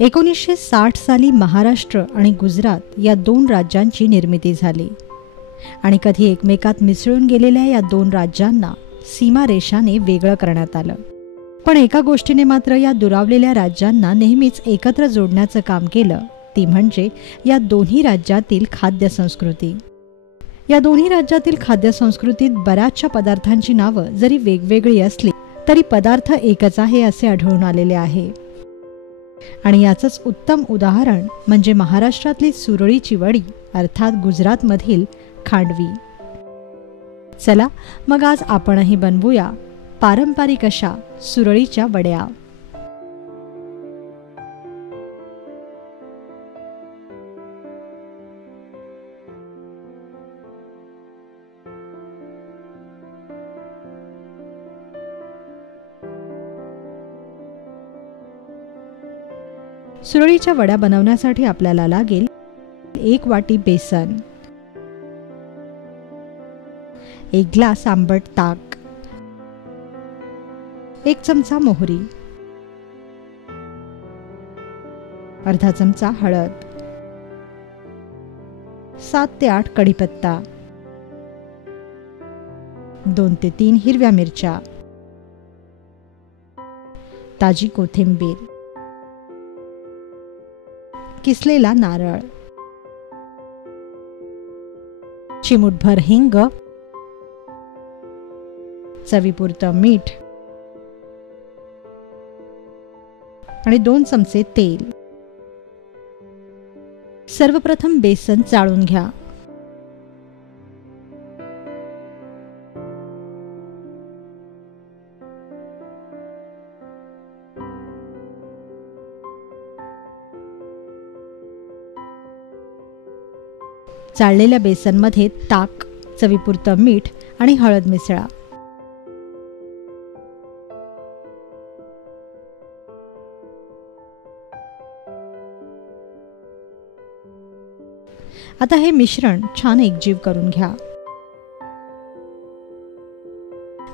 1960 साली महाराष्ट्र आणि गुजरात या दोन राज्यांची निर्मिती झाली आणि कधी एकमेकात मिसळून गेलेल्या या दोन राज्यांना सीमारेषाने वेगळं करण्यात आलं. पण एका गोष्टीने मात्र या दुरावलेल्या राज्यांना नेहमीच एकत्र जोडण्याचं काम केलं, ती म्हणजे या दोन्ही राज्यातील खाद्यसंस्कृती. या दोन्ही राज्यातील खाद्यसंस्कृतीत बऱ्याचशा पदार्थांची नावं जरी वेगवेगळी असली तरी पदार्थ एकच आहे असे आढळून आलेले आहे. आणि याचंच उत्तम उदाहरण म्हणजे महाराष्ट्रातली सुरळीची वडी अर्थात गुजरातमधील खांडवी. चला मग आज आपणही बनवूया पारंपरिक अशा सुरळीच्या वड्या. सुरळीच्या वड्या बनवण्यासाठी आपल्याला लागेल 1 वाटी बेसन, 1 ग्लास आंबट ताक, 1 चमचा मोहरी, अर्धा चमचा हळद, 7 ते 8 कढीपत्ता, 2 ते 3 हिरव्या मिरच्या, ताजी कोथिंबीर, किसलेला नारळ, चिमूटभर हिंग, चवीपुरतं मीठ आणि 2 चमचे तेल. सर्वप्रथम बेसन चाळून घ्या. चाळलेल्या बेसनमध्ये ताक, चवीपुरतं मीठ आणि हळद मिसळा. आता हे मिश्रण छान एकजीव करून घ्या.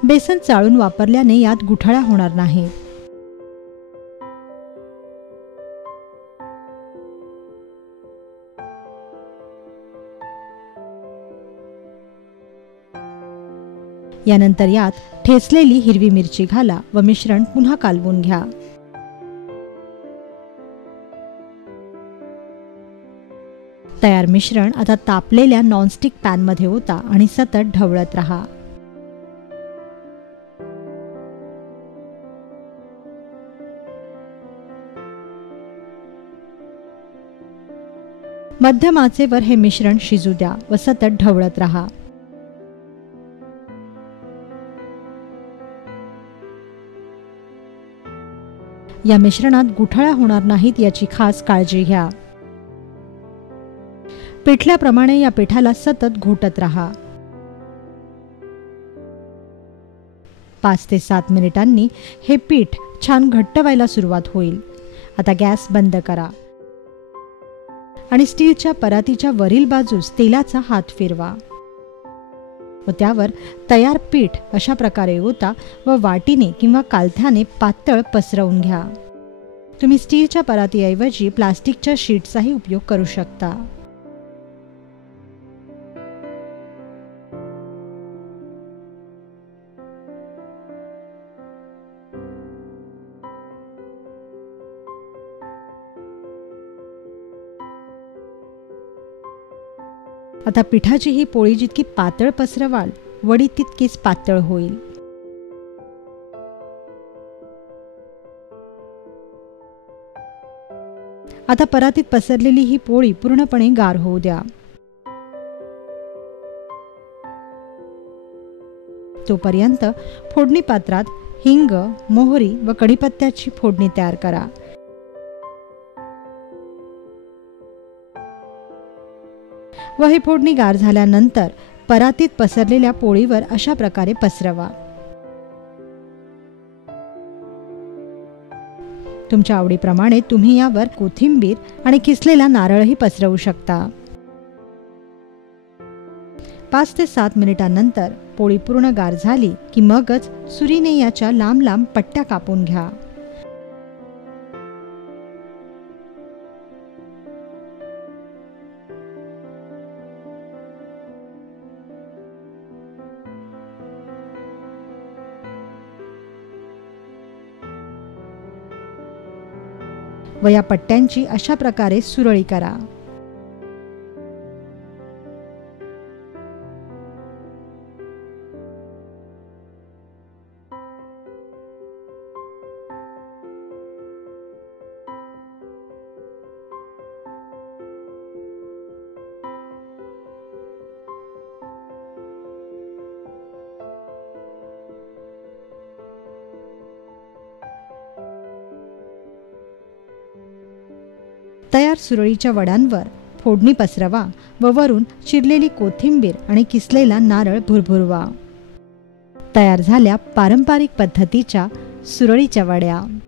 बेसन चाळून वापरल्याने यात गुठळ्या होणार नाहीत. यानंतर यात ठेचलेली हिरवी मिरची घाला व मिश्रण पुन्हा कालवून घ्या. तयार मिश्रण आता तापलेल्या नॉनस्टिक पॅनमध्ये ओता आणि सतत ढवळत राहा. मध्यम आचेवर हे मिश्रण शिजू द्या व सतत ढवळत राहा. या मिश्रणात गुठळ्या होणार नाहीत याची खास काळजी घ्या. पिठल्याप्रमाणे या पिठाला सतत घोटत राहा. 5 ते 7 मिनिटांनी हे पीठ छान घट्ट व्हायला सुरुवात होईल. आता गॅस बंद करा आणि स्टीलच्या परातीच्या वरील बाजूस तेलाचा हात फिरवा व त्यावर तयार पीठ अशा प्रकारे ओता व वाटीने किंवा कालथ्याने पातळ पसरवून घ्या. तुम्ही स्टीलच्या परातीऐवजी प्लास्टिकच्या शीटचाही उपयोग करू शकता. आता पिठाची ही पोळी जितकी पातळ पसरवाल वडी तितकीच पातळ होईल. आता परातीत पसरलेली ही पोळी पूर्णपणे गार होऊ द्या. तोपर्यंत फोडणी पात्रात हिंग, मोहरी व कढीपत्त्याची फोडणी तयार करा. व ही फोडणी गार झाल्यानंतर परातीत पसरलेल्या पोळीवर अशा प्रकारे पसरवा. तुमच्या आवडीप्रमाणे तुम्ही यावर कोथिंबीर आणि किसलेला नारळही पसरवू शकता. 5 ते 7 मिनिटांनंतर पोळी पूर्ण गार झाली की मगच सुरीने याच्या लांब लांब पट्ट्या कापून घ्या. व या पट्ट्यांची अशा प्रकारे सुरळी करा. तयार सुरळीच्या वड्यांवर फोडणी पसरवा व वरून चिरलेली कोथिंबीर आणि किसलेला नारळ भुरभुरवा. तयार झाल्या पारंपरिक पद्धतीच्या सुरळीच्या वड्या.